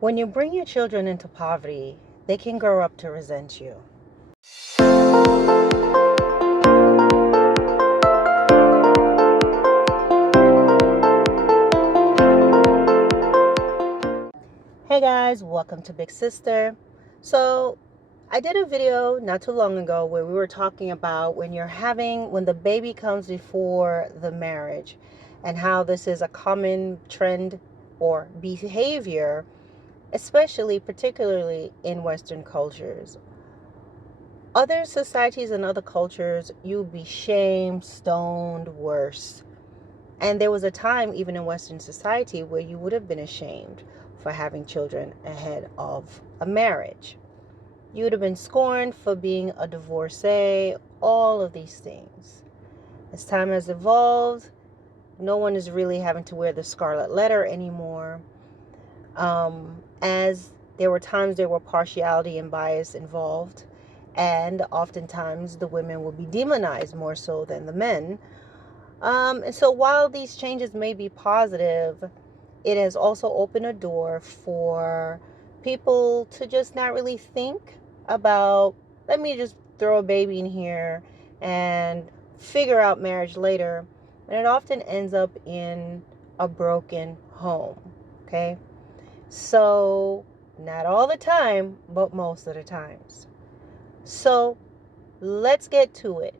When you bring your children into poverty, they can grow up to resent you. Hey guys, welcome to Big Sister. So, I did a video not too long ago where we were talking about when the baby comes before the marriage, and how this is a common trend or behavior, particularly in Western cultures. Other societies and other cultures, you'd be shamed, stoned, worse. And there was a time, even in Western society, where you would have been ashamed for having children ahead of a marriage. You would have been scorned for being a divorcee, all of these things. As time has evolved, no one is really having to wear the scarlet letter anymore. As there were times there were partiality and bias involved, and oftentimes the women will be demonized more so than the men. And so while these changes may be positive, it has also opened a door for people to just not really think about, let me just throw a baby in here and figure out marriage later. And it often ends up in a broken home. Okay? So, not all the time, but most of the times. So, let's get to it.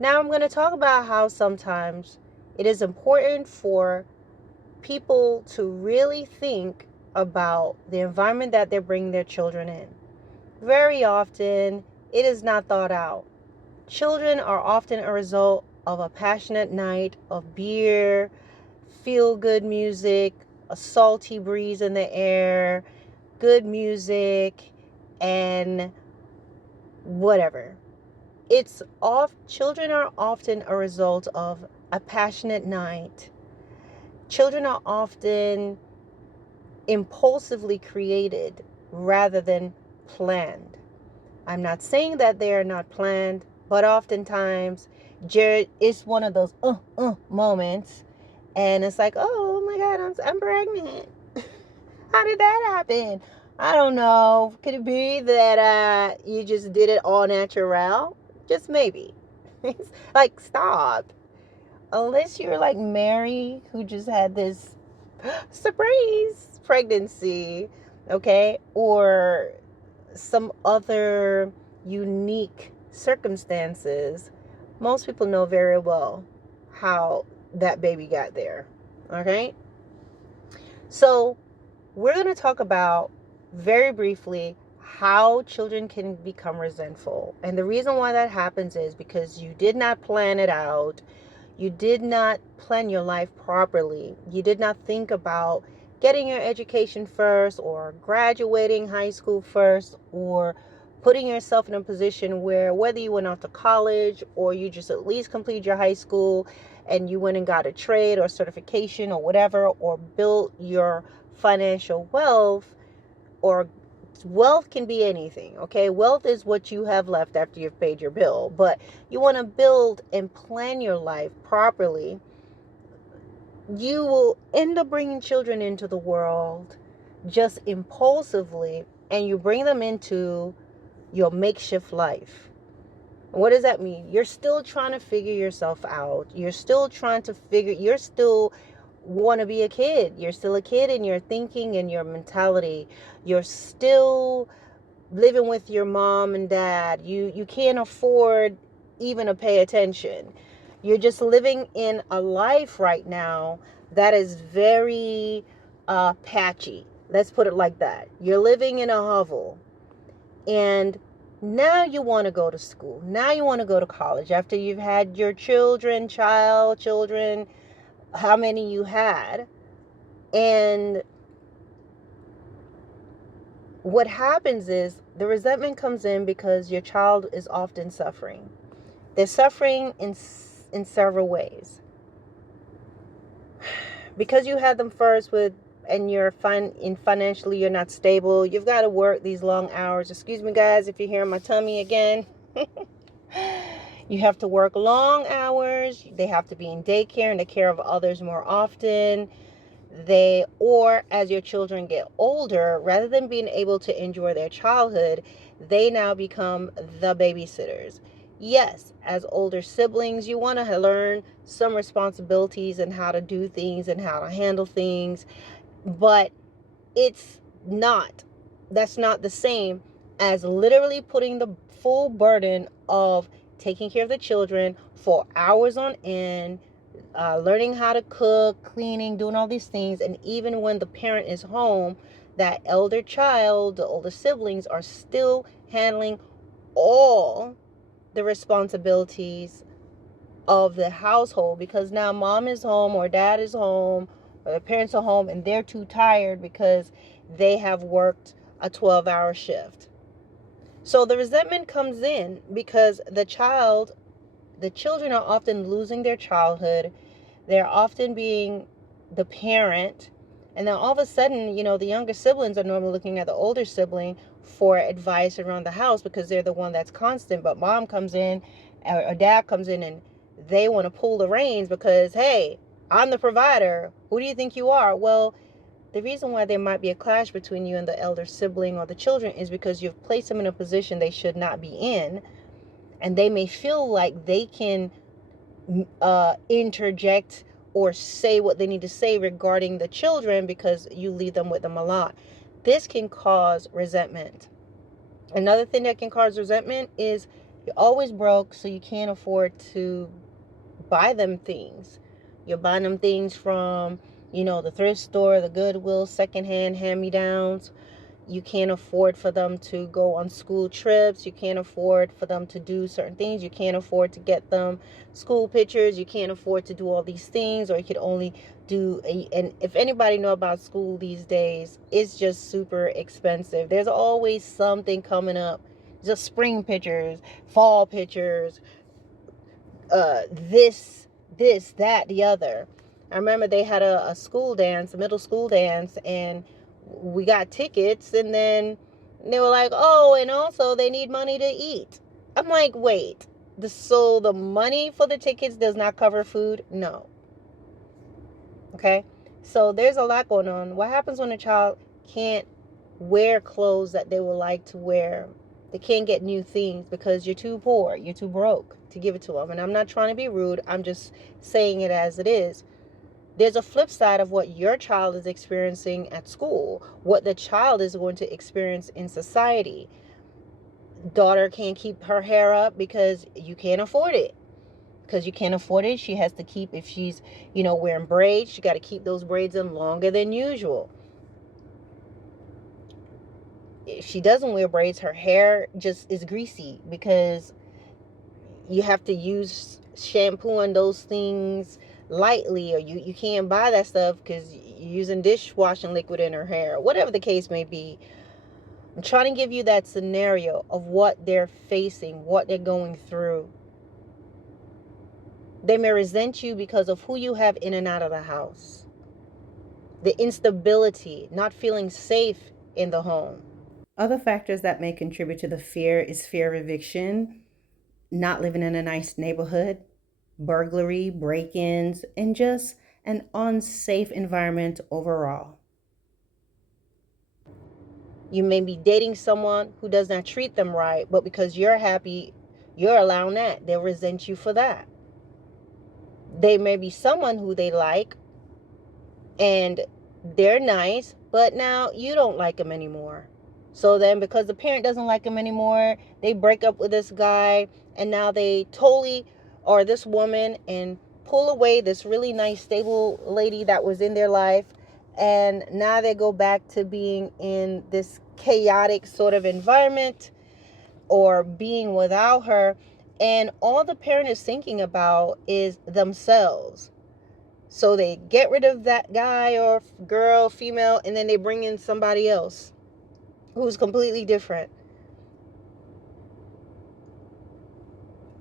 Now I'm going to talk about how sometimes it is important for people to really think about the environment that they're bringing their children in. Very often, it is not thought out. Children are often a result of a passionate night of beer, feel-good music, a salty breeze in the air, good music, and whatever. Children are often a result of a passionate night. Children are often impulsively created rather than planned. I'm not saying that they are not planned, but oftentimes it's one of those moments, and it's like, oh my God, I'm pregnant. How did that happen? I don't know. Could it be that you just did it all natural? Just maybe. Like, stop. Unless you're like Mary, who just had this surprise pregnancy, okay? Or some other unique circumstances, most people know very well how that baby got there, okay? So, we're going to talk about very briefly how children can become resentful. And the reason why that happens is because you did not plan it out. You did not plan your life properly. You did not think about getting your education first, or graduating high school first, or putting yourself in a position where, whether you went off to college or you just at least completed your high school and you went and got a trade or certification or whatever, or built your financial wealth. Or wealth can be anything, okay? Wealth is what you have left after you've paid your bill, but you want to build and plan your life properly. You will end up bringing children into the world just impulsively, and you bring them into your makeshift life. What does that mean? You're still trying to figure yourself out. You're still want to be a kid. You're still a kid in your thinking and your mentality. You're still living with your mom and dad. You can't afford even to pay attention. You're just living in a life right now that is very patchy. Let's put it like that. You're living in a hovel. And now you want to go to school. Now you want to go to college after you've had your children, how many you had. And what happens is the resentment comes in because your child is often suffering. They're suffering in several ways. Because you had them first and financially you're not stable. You've got to work these long hours. Excuse me, guys, if you're hearing my tummy again. You have to work long hours. They have to be in daycare and the care of others more often. Or as your children get older, rather than being able to enjoy their childhood, they now become the babysitters. Yes, as older siblings, you want to learn some responsibilities and how to do things and how to handle things, but it's not, that's not the same as literally putting the full burden of taking care of the children for hours on end, learning how to cook, cleaning, doing all these things. And even when the parent is home, that elder child, the older siblings are still handling all the responsibilities of the household, because now mom is home or dad is home or the parents are home and they're too tired because they have worked a 12-hour shift. So the resentment comes in because the children are often losing their childhood. They're often being the parent. And then all of a sudden, the younger siblings are normally looking at the older sibling for advice around the house because they're the one that's constant. But mom comes in or dad comes in and they want to pull the reins because, hey, I'm the provider. Who do you think you are? Well, the reason why there might be a clash between you and the elder sibling or the children is because you've placed them in a position they should not be in. And they may feel like they can interject or say what they need to say regarding the children because you leave them with them a lot. This can cause resentment. Another thing that can cause resentment is you're always broke, so you can't afford to buy them things. You're buying them things from, the thrift store, the Goodwill, secondhand hand-me-downs. You can't afford for them to go on school trips. You can't afford for them to do certain things. You can't afford to get them school pictures. You can't afford to do all these things, or you could only do and if anybody know about school these days, it's just super expensive. There's always something coming up. Just spring pictures, fall pictures, this, that, the other. I remember they had a school dance, a middle school dance, and we got tickets, and then they were like, oh, and also they need money to eat. I'm like, wait, so the money for the tickets does not cover food? No. Okay? So there's a lot going on. What happens when a child can't wear clothes that they would like to wear? They can't get new things because you're too poor, you're too broke to give it to them. And I'm not trying to be rude, I'm just saying it as it is. There's a flip side of what your child is experiencing at school, what the child is going to experience in society. Daughter can't keep her hair up because you can't afford it. Because you can't afford it, she has to keep, if she's, wearing braids, she got to keep those braids in longer than usual. If she doesn't wear braids, her hair just is greasy because you have to use shampoo and those things lightly, or you can't buy that stuff because you're using dishwashing liquid in her hair, whatever the case may be. I'm trying to give you that scenario of what they're facing, what they're going through. They may resent you because of who you have in and out of the house, the instability, not feeling safe in the home. Other factors that may contribute to the fear is fear of eviction, not living in a nice neighborhood, burglary, break-ins, and just an unsafe environment overall. You may be dating someone who does not treat them right, but because you're happy, you're allowing that. They'll resent you for that. They may be someone who they like and they're nice, but now you don't like them anymore. So then because the parent doesn't like them anymore, they break up with this guy, and now they totally, or this woman, and pull away this really nice stable lady that was in their life, and now they go back to being in this chaotic sort of environment or being without her, and all the parent is thinking about is themselves. So they get rid of that guy or girl, female, and then they bring in somebody else who's completely different.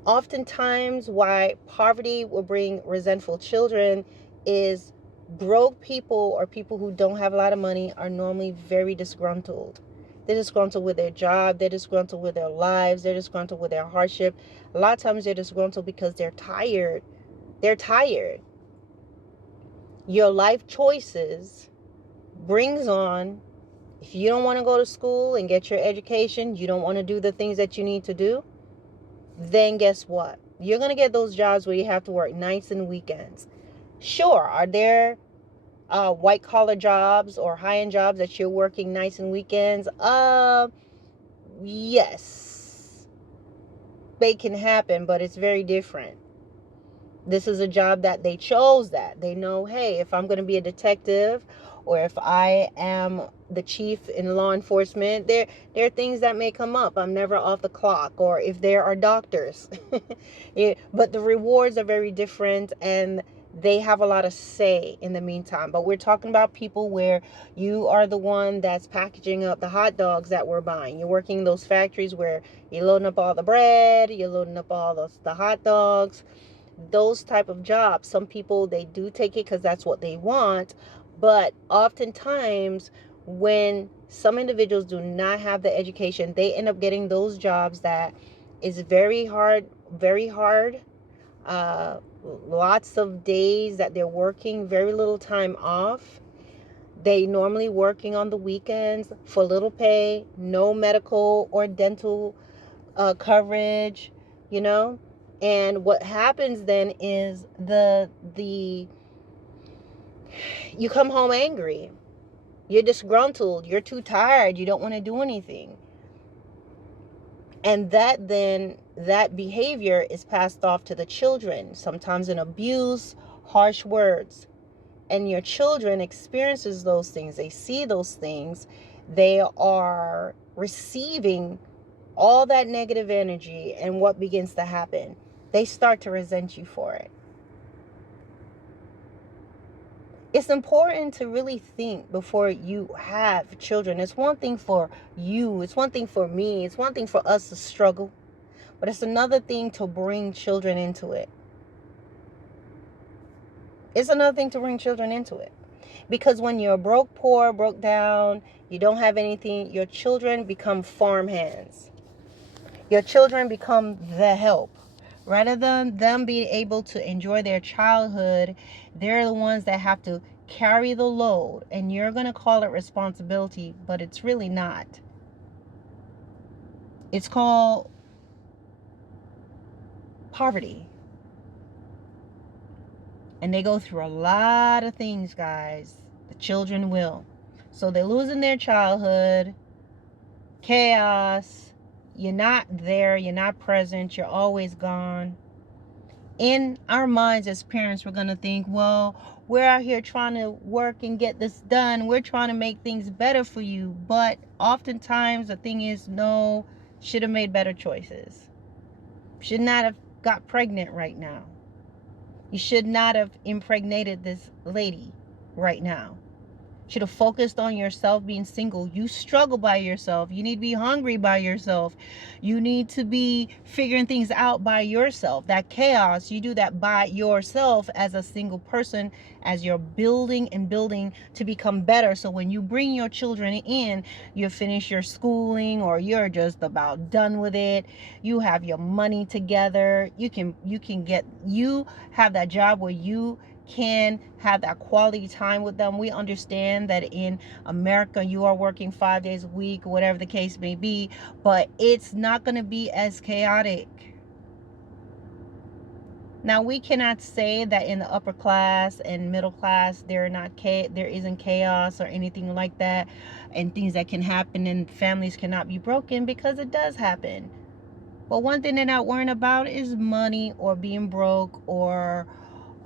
Oftentimes, why poverty will bring resentful children is broke people or people who don't have a lot of money are normally very disgruntled. They're disgruntled with their job. They're disgruntled with their lives. They're disgruntled with their hardship. A lot of times they're disgruntled because they're tired. They're tired. Your life choices brings on, if you don't want to go to school and get your education, you don't want to do the things that you need to do, then guess what? You're going to get those jobs where you have to work nights and weekends. Sure, are there white collar jobs or high end jobs that you're working nights and weekends? Yes, they can happen, but it's very different. This is a job that they chose, that they know, hey, if I'm going to be a detective, or if I am the chief in law enforcement, there are things that may come up. I'm never off the clock. Or if there are doctors. But the rewards are very different, and they have a lot of say in the meantime. But we're talking about people where you are the one that's packaging up the hot dogs that we're buying. You're working in those factories where you're loading up all the bread, you're loading up all the hot dogs, those type of jobs. Some people, they do take it because that's what they want, but oftentimes when some individuals do not have the education, they end up getting those jobs that is very hard, uh, lots of days that they're working, very little time off. They normally working on the weekends for little pay, no medical or dental coverage, you know. And what happens then is you come home angry, you're disgruntled, you're too tired, you don't want to do anything. And that behavior is passed off to the children, sometimes in abuse, harsh words. And your children experiences those things, they see those things, they are receiving all that negative energy, and what begins to happen? They start to resent you for it. It's important to really think before you have children. It's one thing for you, it's one thing for me, it's one thing for us to struggle, but it's another thing to bring children into it. It's another thing to bring children into it. Because when you're broke, poor, broke down, you don't have anything, your children become farm hands. Your children become the help. Rather than them being able to enjoy their childhood, they're the ones that have to carry the load. And you're going to call it responsibility, but it's really not. It's called poverty. And they go through a lot of things, guys. The children will. So they're losing their childhood, chaos. You're not there, you're not present, you're always gone. In our minds as parents, we're going to think, well, we're out here trying to work and get this done. We're trying to make things better for you. But oftentimes the thing is, no, should have made better choices. Should not have got pregnant right now. You should not have impregnated this lady right now. Should have focused on yourself being single. You struggle by yourself. You need to be hungry by yourself. You need to be figuring things out by yourself. That chaos, you do that by yourself as a single person, as you're building and building to become better. So when you bring your children in, you finish your schooling or you're just about done with it. You have your money together. You have that job where you can have that quality time with them. We understand that in America you are working 5 days a week, whatever the case may be, but it's not going to be as chaotic. Now, we cannot say that in the upper class and middle class there isn't chaos or anything like that, and things that can happen and families cannot be broken, because it does happen. But one thing they're not worrying about is money or being broke or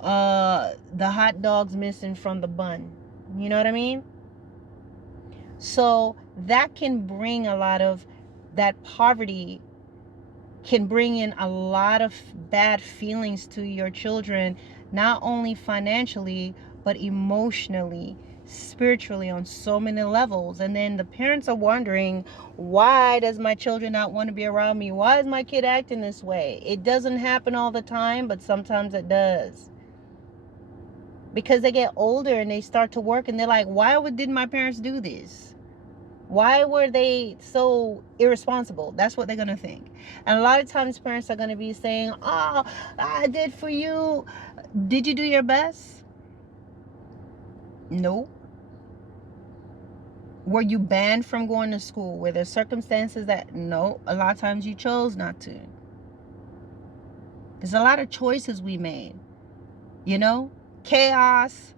the hot dogs missing from the bun. You know what I mean? So that can bring a lot of, that poverty can bring in a lot of bad feelings to your children, not only financially, but emotionally, spiritually, on so many levels. And then the parents are wondering, why does my children not want to be around me? Why is my kid acting this way? It doesn't happen all the time, but sometimes it does. Because they get older and they start to work and they're like, why didn't my parents do this? Why were they so irresponsible? That's what they're going to think. And a lot of times parents are going to be saying, oh, I did for you. Did you do your best? Nope. Were you banned from going to school? Were there circumstances that, no, a lot of times you chose not to? There's a lot of choices we made, chaos,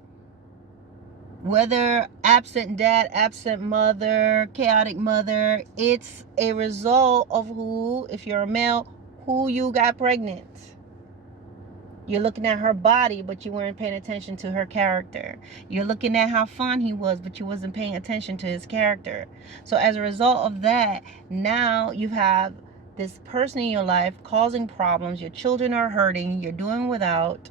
whether absent dad, absent mother, chaotic mother, it's a result of who, if you're a male, who you got pregnant. You're looking at her body, but you weren't paying attention to her character. You're looking at how fun he was, but you wasn't paying attention to his character. So as a result of that, now you have this person in your life causing problems. Your children are hurting. You're doing without.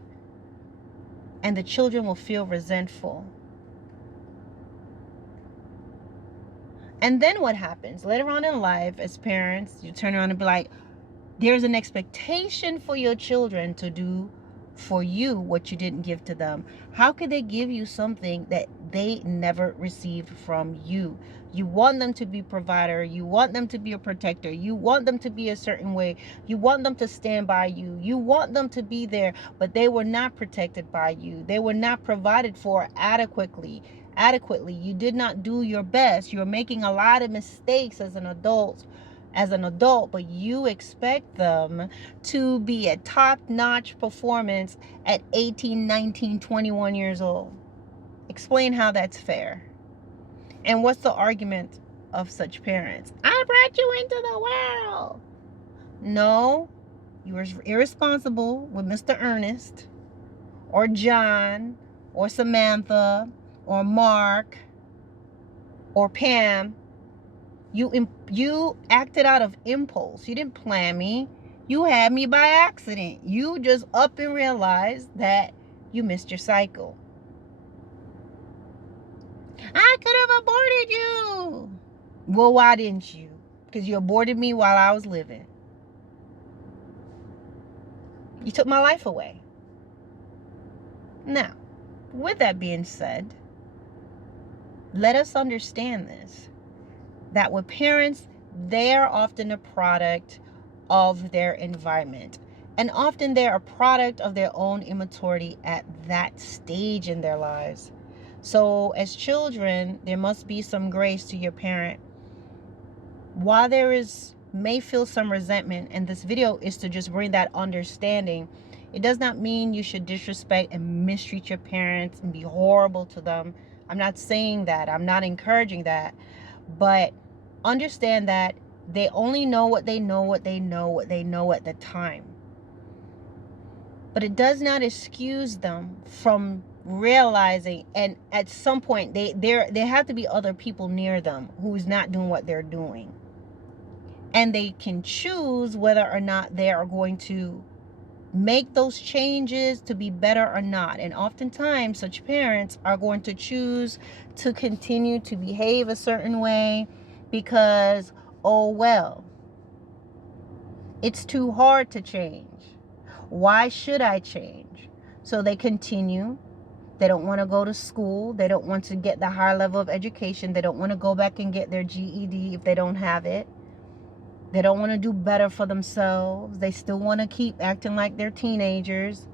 And the children will feel resentful. And then what happens? Later on in life, as parents, you turn around and be like, there's an expectation for your children to do for you what you didn't give to them. How could they give you something that they never received from you? You want them to be a provider. You want them to be a protector. You want them to be a certain way. You want them to stand by you. You want them to be there, but they were not protected by you. They were not provided for adequately. You did not do your best. You're making a lot of mistakes as an adult, but you expect them to be at top-notch performance at 18, 19, 21 years old. Explain how that's fair. And what's the argument of such parents? I brought you into the world. No, you were irresponsible with Mr. Ernest or John or Samantha or Mark or Pam. You acted out of impulse. You didn't plan me. You had me by accident. You just up and realized that you missed your cycle. I could have aborted you. Well, why didn't you? Because you aborted me while I was living. You took my life away. Now, with that being said, let us understand this. That with parents, they are often a product of their environment. And often they're a product of their own immaturity at that stage in their lives. So as children, there must be some grace to your parent. While may feel some resentment, and this video is to just bring that understanding, it does not mean you should disrespect and mistreat your parents and be horrible to them. I'm not saying that. I'm not encouraging that. But understand that they only know what they know at the time. But it does not excuse them from realizing, and at some point there have to be other people near them who's not doing what they're doing. And they can choose whether or not they are going to make those changes to be better or not. And oftentimes such parents are going to choose to continue to behave a certain way because, oh well, it's too hard to change. Why should I change? So they continue. They don't want to go to school. They don't want to get the higher level of education. They don't want to go back and get their GED if they don't have it. They don't want to do better for themselves. They still want to keep acting like they're teenagers.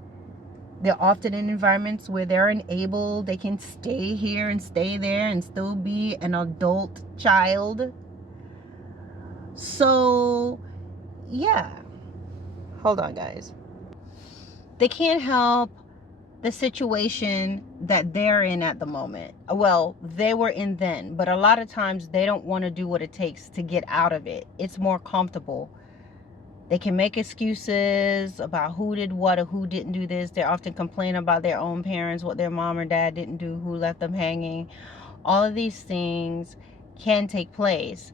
They're often in environments where they're enabled. They can stay here and stay there and still be an adult child. So, yeah. Hold on, guys. They can't help the situation that they're in at the moment. Well, they were in then, but a lot of times they don't want to do what it takes to get out of it. It's more comfortable. They can make excuses about who did what or who didn't do this. They often complain about their own parents, what their mom or dad didn't do, who left them hanging. All of these things can take place.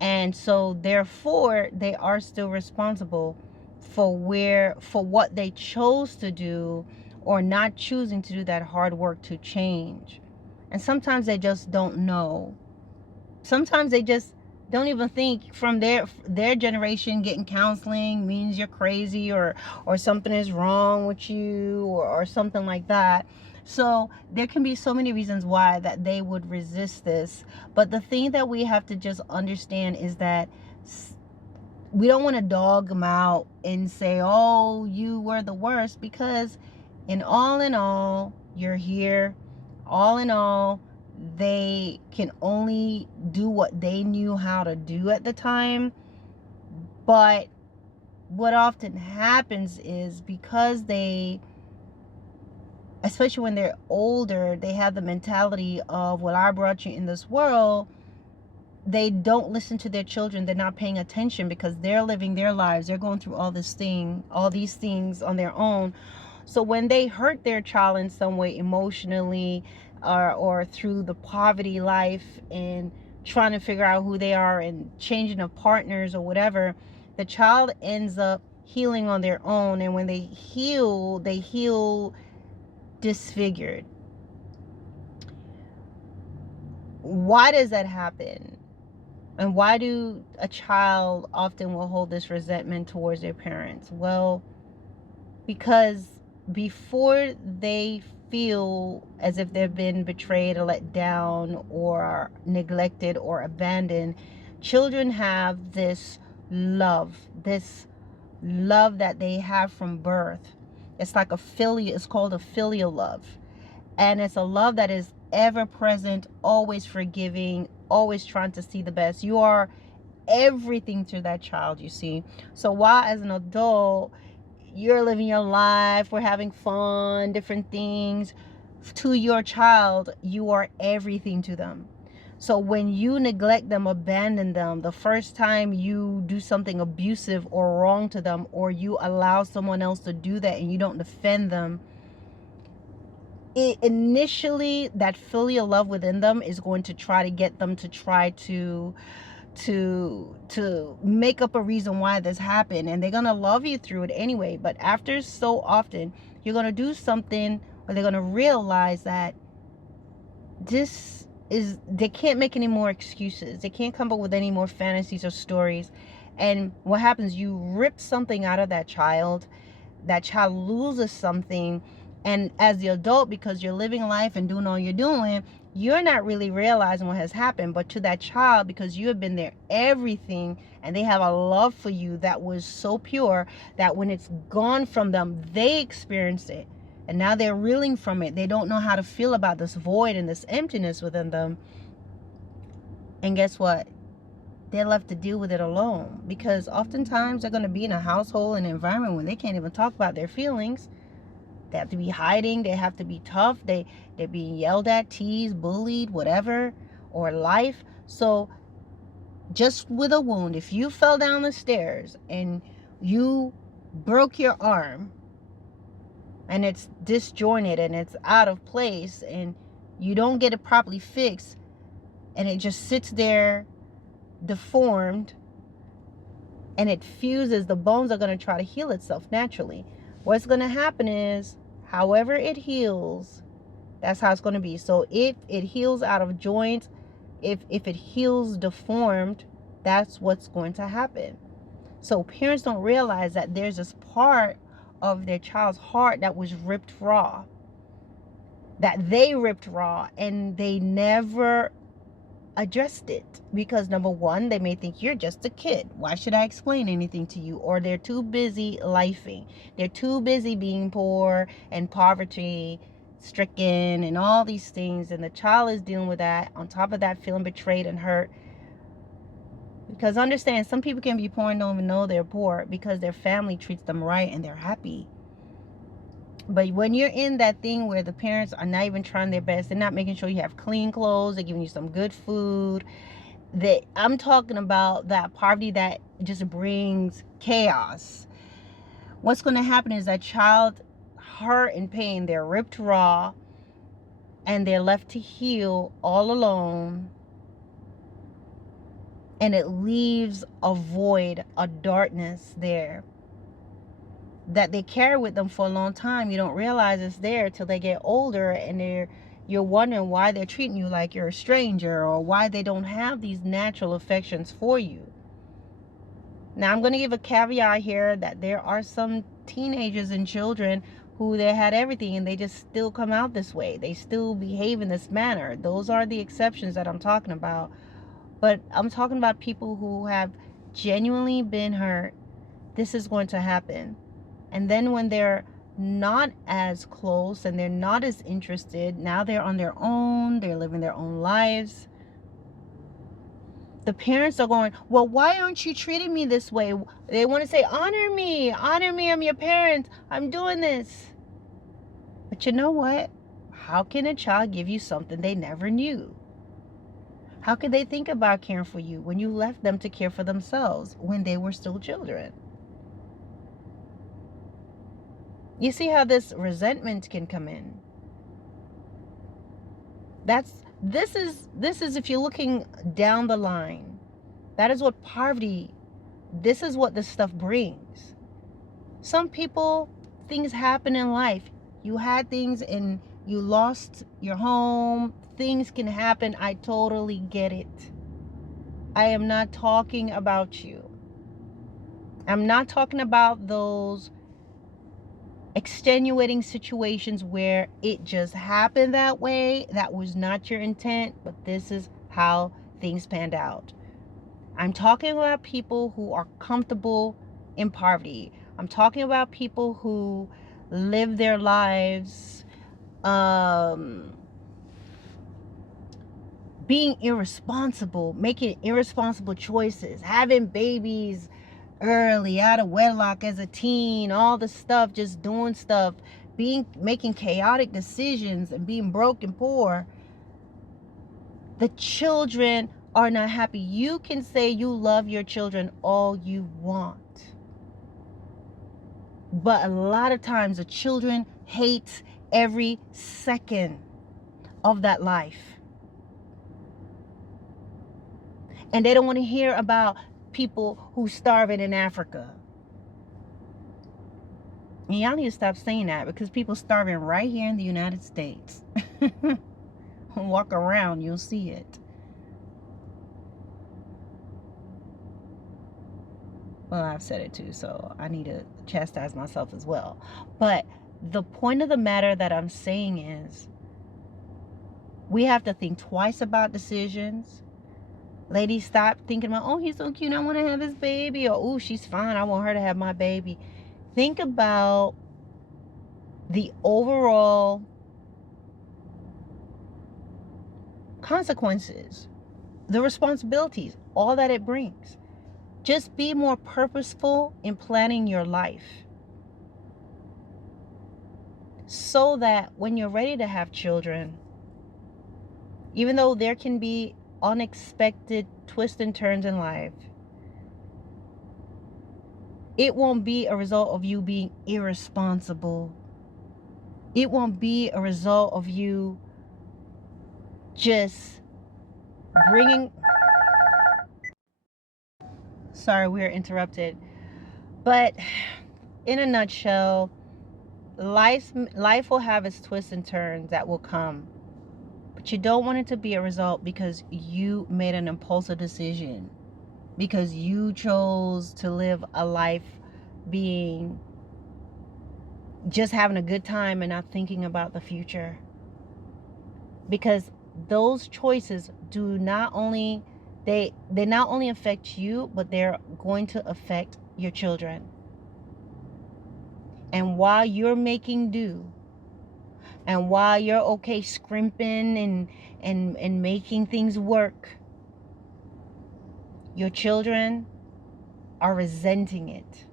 And so therefore, they are still responsible for what they chose to do or not choosing to do that hard work to change. And sometimes they just don't know. Sometimes they just don't even think. From their generation, getting counseling means you're crazy or something is wrong with you or something like that. So there can be so many reasons why that they would resist this. But the thing that we have to just understand is that we don't want to dog them out and say, oh, you were the worst, because in all, you're here all in all, they can only do what they knew how to do at the time. But what often happens is, because they, especially when they're older, they have the mentality of, well, I brought you in this world. They don't listen to their children. They're not paying attention because they're living their lives. They're going through all these things on their own. So when they hurt their child in some way emotionally, or through the poverty life and trying to figure out who they are and changing of partners or whatever, the child ends up healing on their own. And when they heal disfigured. Why does that happen? And why do a child often will hold this resentment towards their parents? Well, because before they feel as if they've been betrayed or let down or neglected or abandoned, children have this love that they have from birth. It's like it's called a filial love. And it's a love that is ever present, always forgiving, always trying to see the best. You are everything to that child, you see. So while as an adult, you're living your life, we're having fun, different things, to your child, you are everything to them. So when you neglect them, abandon them, the first time you do something abusive or wrong to them, or you allow someone else to do that and you don't defend them, initially that filial love within them is going to try to get them to try to make up a reason why this happened, and they're gonna love you through it anyway. But after so often, you're gonna do something where they're gonna realize that they can't make any more excuses. They can't come up with any more fantasies or stories. And what happens, you rip something out of that child loses something. And as the adult, because you're living life and doing all you're doing, you're not really realizing what has happened. But to that child, because you have been their everything, and they have a love for you that was so pure that when it's gone from them, they experienced it. And now they're reeling from it. They don't know how to feel about this void and this emptiness within them. And guess what? They're left to deal with it alone. Because oftentimes they're going to be in a household and environment when they can't even talk about their feelings. They have to be hiding. They have to be tough. They're being yelled at, teased, bullied, whatever, or life. So just with a wound, if you fell down the stairs and you broke your arm and it's disjointed and it's out of place and you don't get it properly fixed and it just sits there deformed and it fuses, the bones are going to try to heal itself naturally. What's going to happen is, however it heals, that's how it's going to be. So if it heals out of joint, if it heals deformed, that's what's going to happen. So parents don't realize that there's this part of their child's heart that was ripped raw, that they ripped raw, and they never addressed it. Because number one, they may think you're just a kid. Why should I explain anything to you? Or they're too busy lifing. They're too busy being poor and poverty stricken and all these things. And the child is dealing with that. On top of that, feeling betrayed and hurt. Because understand, some people can be poor and don't even know they're poor because their family treats them right and they're happy. But when you're in that thing where the parents are not even trying their best, they're not making sure you have clean clothes, they're giving you some good food, I'm talking about that poverty that just brings chaos. What's going to happen is that child hurt and pain, they're ripped raw and they're left to heal all alone. And it leaves a void, a darkness there that they carry with them for a long time. You don't realize it's there till they get older, and you're wondering why they're treating you like you're a stranger, or why they don't have these natural affections for you. Now, I'm going to give a caveat here that there are some teenagers and children who they had everything and they just still come out this way. They still behave in this manner. Those are the exceptions that I'm talking about. But I'm talking about people who have genuinely been hurt. This is going to happen. And then when they're not as close and they're not as interested. Now they're on their own, they're living their own lives. The parents are going, well, why aren't you treating me this way? They want to say, honor me, I'm your parent, I'm doing this. But you know what? How can a child give you something they never knew? How could they think about caring for you when you left them to care for themselves when they were still children? You see how this resentment can come in. This is if you're looking down the line. That is what poverty, this is what this stuff brings. Some people, things happen in life. You had things and you lost your home. Things can happen. I totally get it. I am not talking about you. I'm not talking about those extenuating situations where it just happened that way. That was not your intent, but this is how things panned out. I'm talking about people who are comfortable in poverty. I'm talking about people who live their lives being irresponsible, making irresponsible choices, having babies early, out of wedlock as a teen, all the stuff, just doing stuff, making chaotic decisions and being broke and poor. The children are not happy. You can say you love your children all you want, but a lot of times the children hate every second of that life. And they don't want to hear about people who starving in Africa. And y'all need to stop saying that, because people starving right here in the United States. Walk around, you'll see it. Well, I've said it too, so I need to chastise myself as well. But the point of the matter that I'm saying is, we have to think twice about decisions. Ladies, stop thinking about, oh, he's so cute, I want to have his baby. Or, oh, she's fine, I want her to have my baby. Think about the overall consequences, the responsibilities, all that it brings. Just be more purposeful in planning your life, so that when you're ready to have children, even though there can be unexpected twists and turns in life, it won't be a result of you being irresponsible. It won't be a result of you just bringing... Sorry, we are interrupted. But in a nutshell, life will have its twists and turns that will come. But you don't want it to be a result because you made an impulsive decision, because you chose to live a life being just having a good time and not thinking about the future. Because those choices do not only they not only affect you, but they're going to affect your children. And while you're making do, and while you're okay scrimping and making things work, your children are resenting it.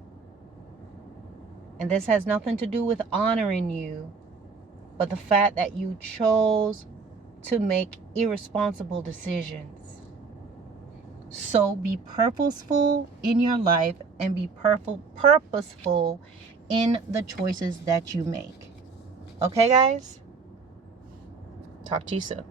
And this has nothing to do with honoring you, but the fact that you chose to make irresponsible decisions. So be purposeful in your life and be purposeful in the choices that you make. Okay, guys? Talk to you soon.